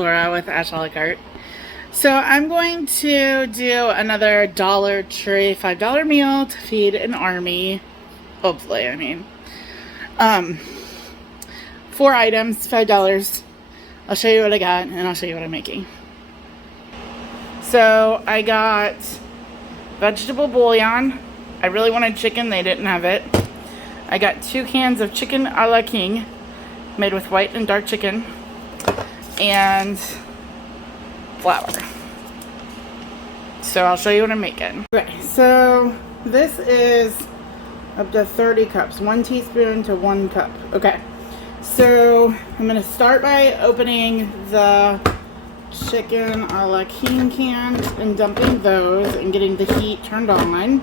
Laura with Ashalacarte. So I'm going to do another Dollar Tree $5 meal to feed an army. Hopefully, I mean. 4 items, $5. I'll show you what I got and I'll show you what I'm making. So I got vegetable bouillon. I really wanted chicken, they didn't have it. I got 2 cans of chicken a la king, made with white and dark chicken, and flour. So I'll show you what I'm making. Okay, so this is up to 30 cups, 1 teaspoon to 1 cup. Okay, so I'm gonna start by opening the chicken a la king cans and dumping those and getting the heat turned on.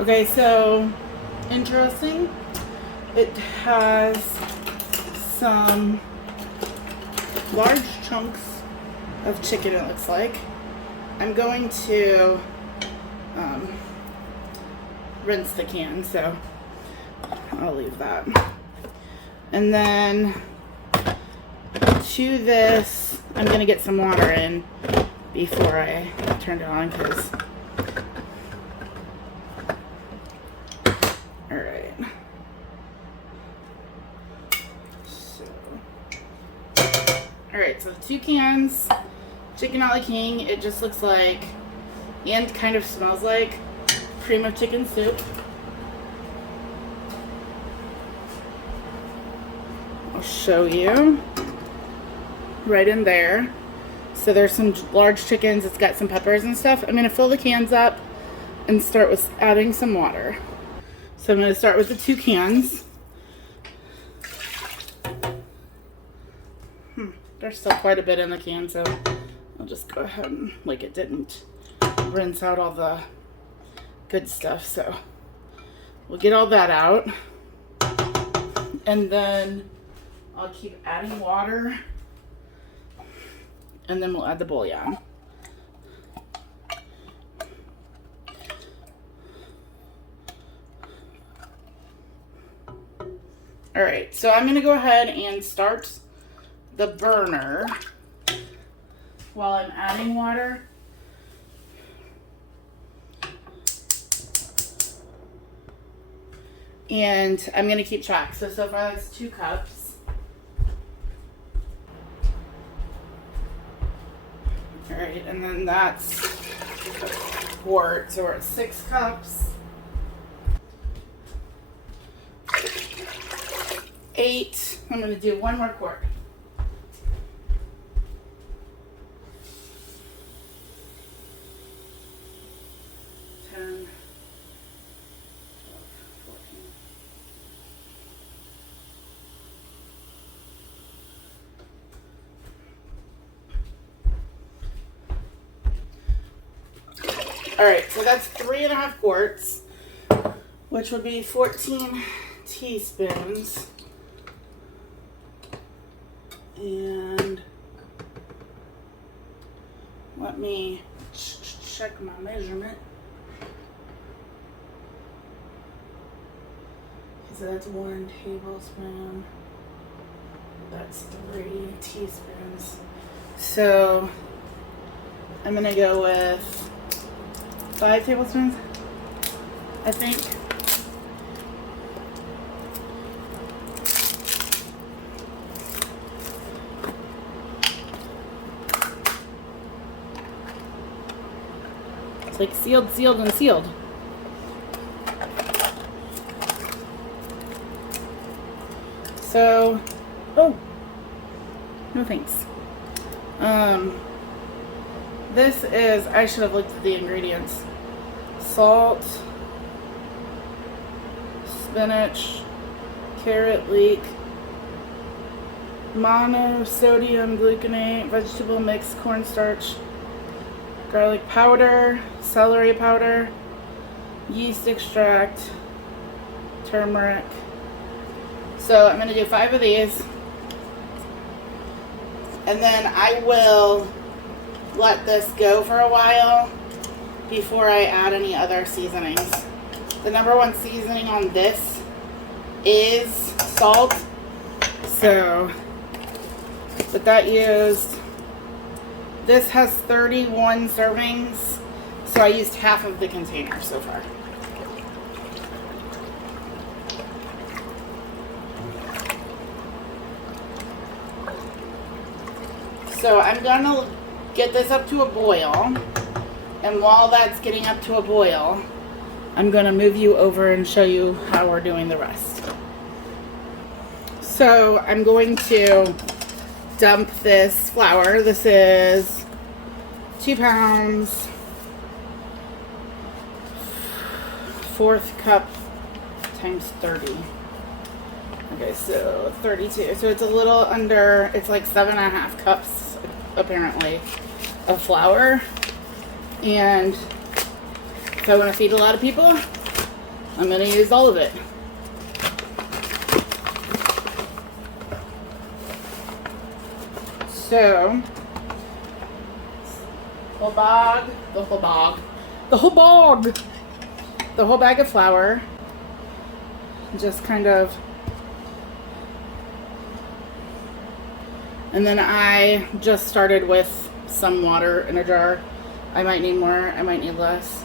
Okay, so interesting. It has some large chunks of chicken, it looks like. I'm going to rinse the can, so I'll leave that. And then to this, I'm going to get some water in before I turn it on, because alright. Alright, so 2 cans, chicken a la king. It just looks like, and kind of smells like, cream of chicken soup. I'll show you. Right in there. So there's some large chickens, it's got some peppers and stuff. I'm going to fill the cans up and start with adding some water. So I'm going to start with the 2 cans. There's still quite a bit in the can, so I'll just go ahead and, like, it didn't rinse out all the good stuff, so we'll get all that out. And then I'll keep adding water, and then we'll add the bouillon. Alright, so I'm going to go ahead and start the burner while I'm adding water. And I'm going to keep track. So far that's 2 cups. Alright, and then that's a quart, so we're at 6 cups. 8. I'm going to do 1 more quart. 10, 12, 14. Alright, so that's 3.5 quarts, which would be 14 teaspoons. And let me check my measurement. So that's 1 tablespoon. That's 3 teaspoons. So I'm gonna go with 5 tablespoons, I think. It's like sealed, sealed, and sealed. So, oh, no thanks. This is, I should have looked at the ingredients. Salt, spinach, carrot leek, monosodium gluconate, vegetable mix, cornstarch, garlic powder, celery powder, yeast extract, turmeric. So I'm going to do 5 of these. And then I will let this go for a while before I add any other seasonings. The number one seasoning on this is salt. So, but that used, this has 31 servings, so I used half of the container so far. So I'm gonna get this up to a boil, and while that's getting up to a boil, I'm gonna move you over and show you how we're doing the rest. So I'm going to dump this flour. This is 2 pounds, 1/4 cup times 30. Okay, so 32. So it's a little under, it's like 7.5 cups apparently of flour. And if I want to feed a lot of people, I'm going to use all of it. So, the whole bag of flour, just kind of, and then I just started with some water in a jar. I might need more, I might need less.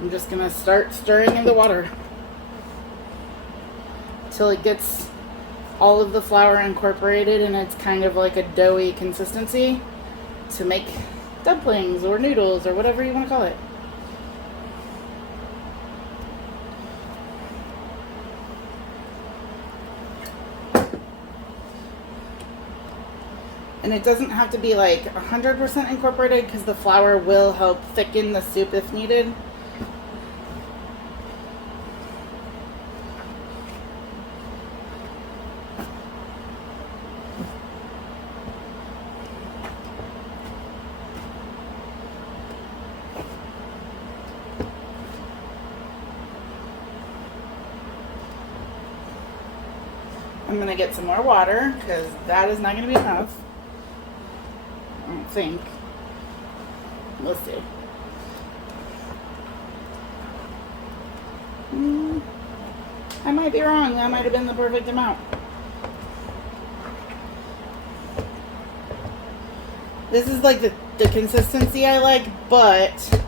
I'm just gonna start stirring in the water till it gets all of the flour incorporated and it's kind of like a doughy consistency to make dumplings or noodles or whatever you want to call it. And it doesn't have to be like 100% incorporated because the flour will help thicken the soup if needed. I'm going to get some more water because that is not going to be enough. I don't think. Let's see. I might be wrong. That might have been the perfect amount. This is like the consistency I like, but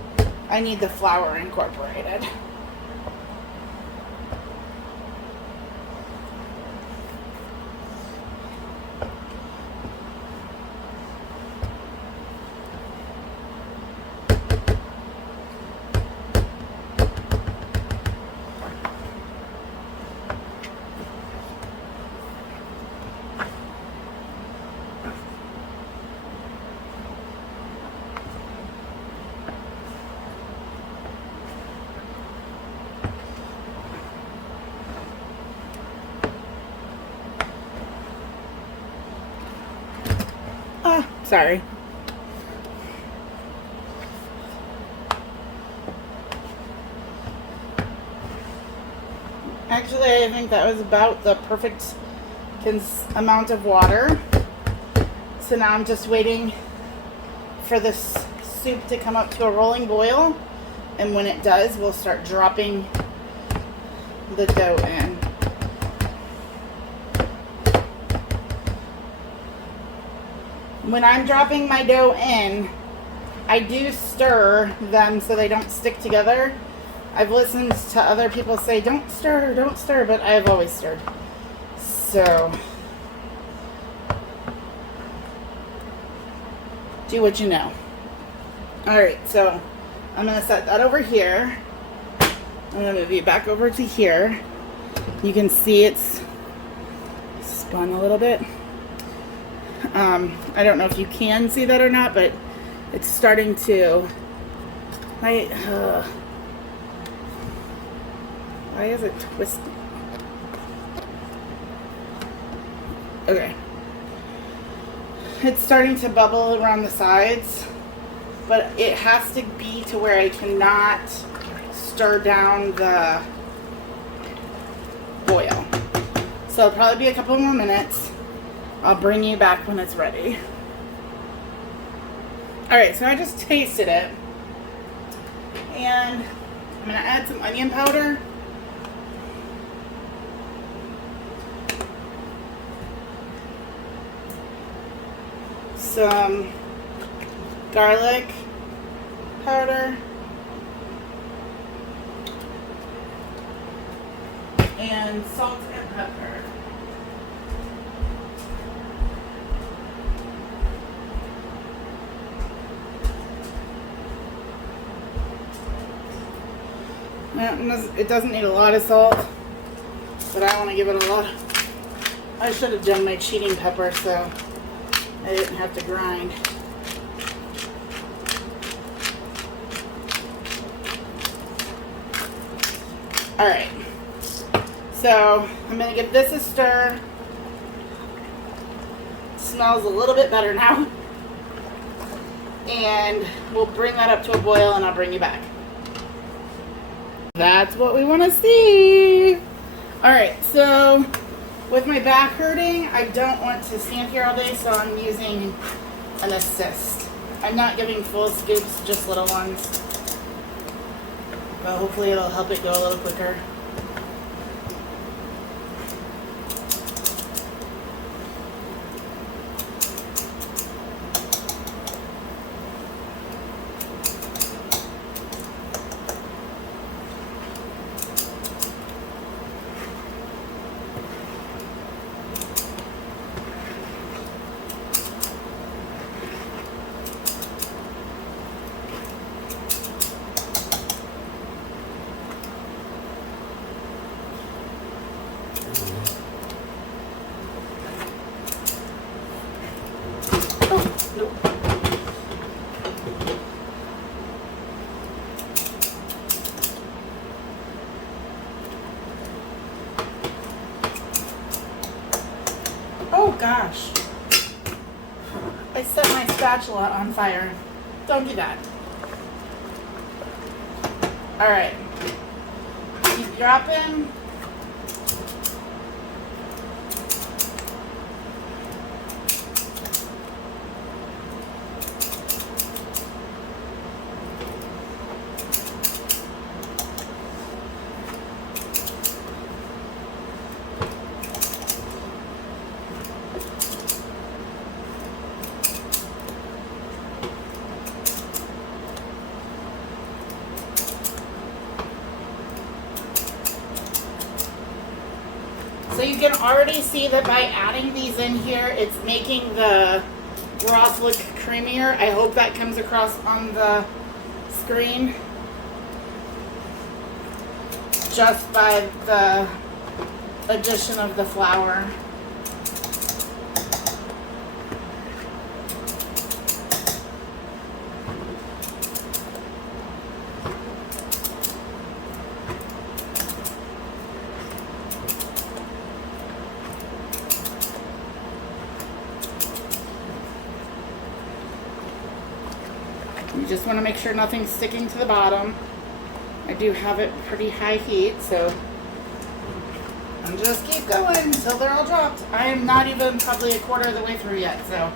I need the flour incorporated. Sorry. Actually, I think that was about the perfect amount of water. So now I'm just waiting for this soup to come up to a rolling boil. And when it does, we'll start dropping the dough in. When I'm dropping my dough in, I do stir them so they don't stick together. I've listened to other people say, don't stir, but I've always stirred. So, do what you know. Alright, so I'm going to set that over here. I'm going to move you back over to here. You can see it's spun a little bit. I don't know if you can see that or not, but it's starting to, why is it twisting? Okay. It's starting to bubble around the sides, but it has to be to where I cannot stir down the boil. So it'll probably be a couple more minutes. I'll bring you back when it's ready. Alright, so I just tasted it. And I'm going to add some onion powder. Some garlic powder. And salt and pepper. It doesn't need a lot of salt, but I want to give it a lot. I should have done my cheating pepper so I didn't have to grind. Alright, so I'm going to give this a stir. It smells a little bit better now. And we'll bring that up to a boil and I'll bring you back. That's what we want to see. Alright, so with my back hurting, I don't want to stand here all day, so I'm using an assist. I'm not giving full scoops, just little ones. But hopefully it'll help it go a little quicker. Oh gosh, I set my spatula on fire. Don't do that. Alright, keep dropping. So you can already see that by adding these in here, it's making the broth look creamier. I hope that comes across on the screen. Just by the addition of the flour. You just want to make sure nothing's sticking to the bottom. I do have it pretty high heat, so and just keep going until they're all dropped. I am not even probably a quarter of the way through yet, so.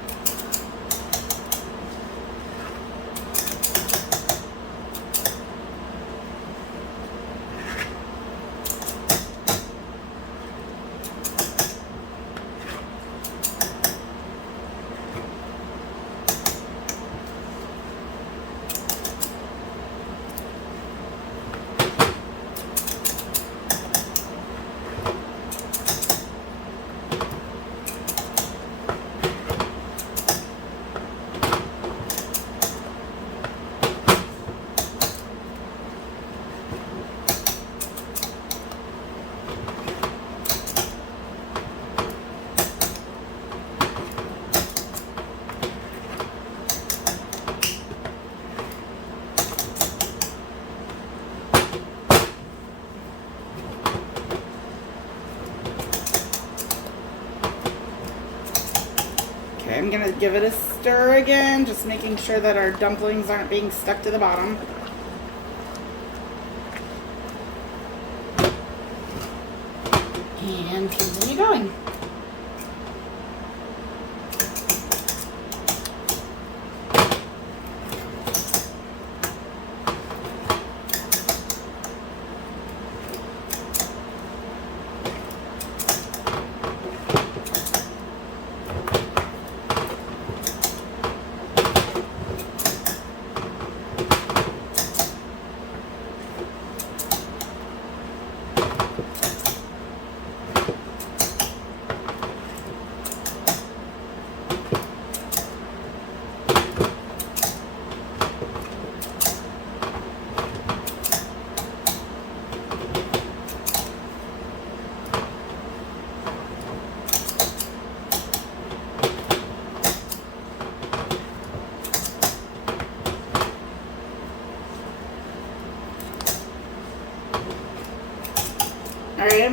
Okay, I'm gonna give it a stir again, just making sure that our dumplings aren't being stuck to the bottom. And continue going.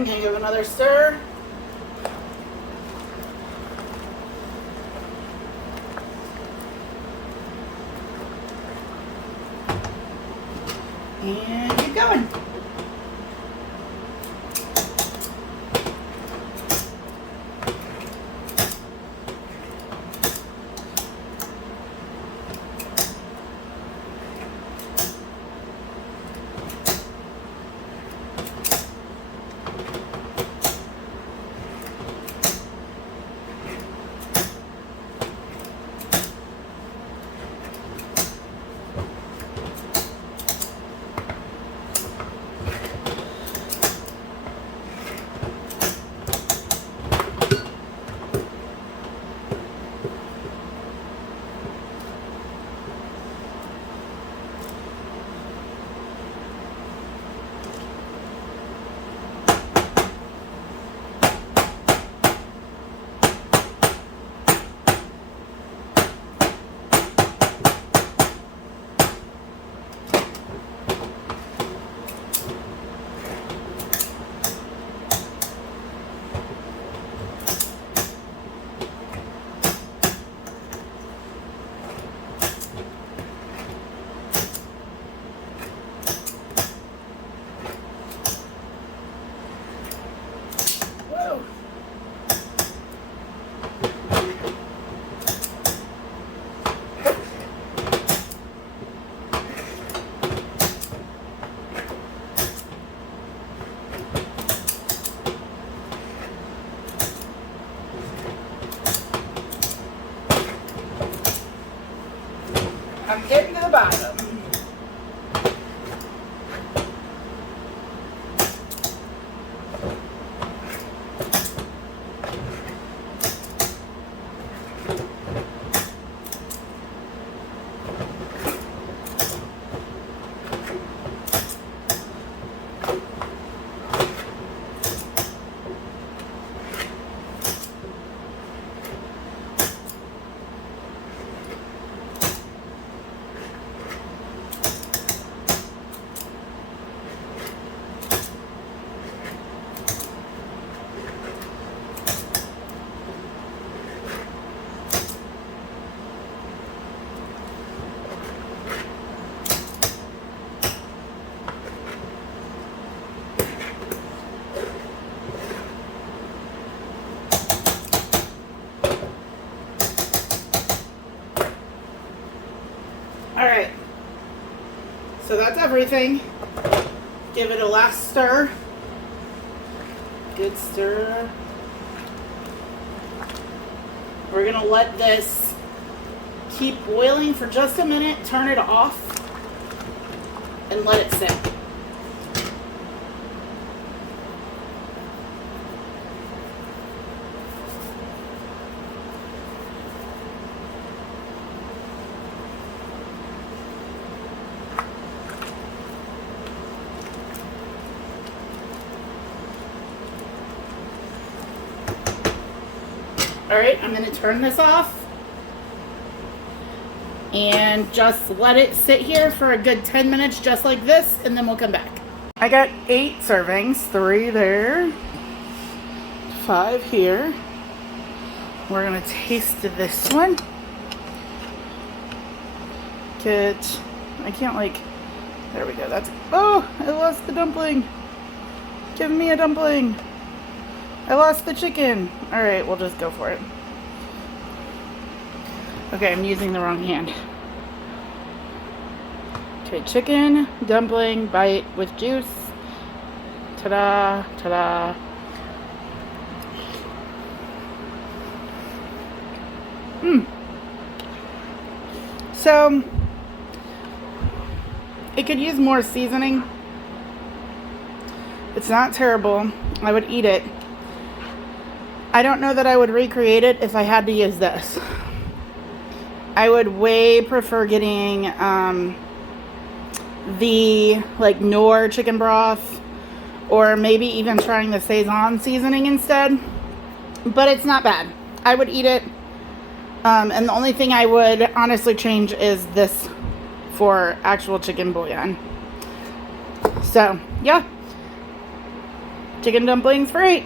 And give another stir. And keep going. I'm getting to the bottom. Alright, so that's everything. Give it a last stir. Good stir. We're gonna let this keep boiling for just a minute, turn it off, and let it sit. Alright, I'm going to turn this off and just let it sit here for a good 10 minutes just like this, and then we'll come back. I got 8 servings, 3 there, 5 here. We're going to taste this one. I can't there we go, oh, I lost the dumpling. Give me a dumpling. I lost the chicken. Alright, we'll just go for it. Okay, I'm using the wrong hand. Okay, chicken, dumpling, bite with juice. Ta-da, ta-da. So, it could use more seasoning. It's not terrible. I would eat it. I don't know that I would recreate it if I had to use this. I would way prefer getting the Knorr chicken broth, or maybe even trying the Saison seasoning instead. But it's not bad. I would eat it. And the only thing I would honestly change is this for actual chicken bouillon. So, yeah. chicken dumplings for 8.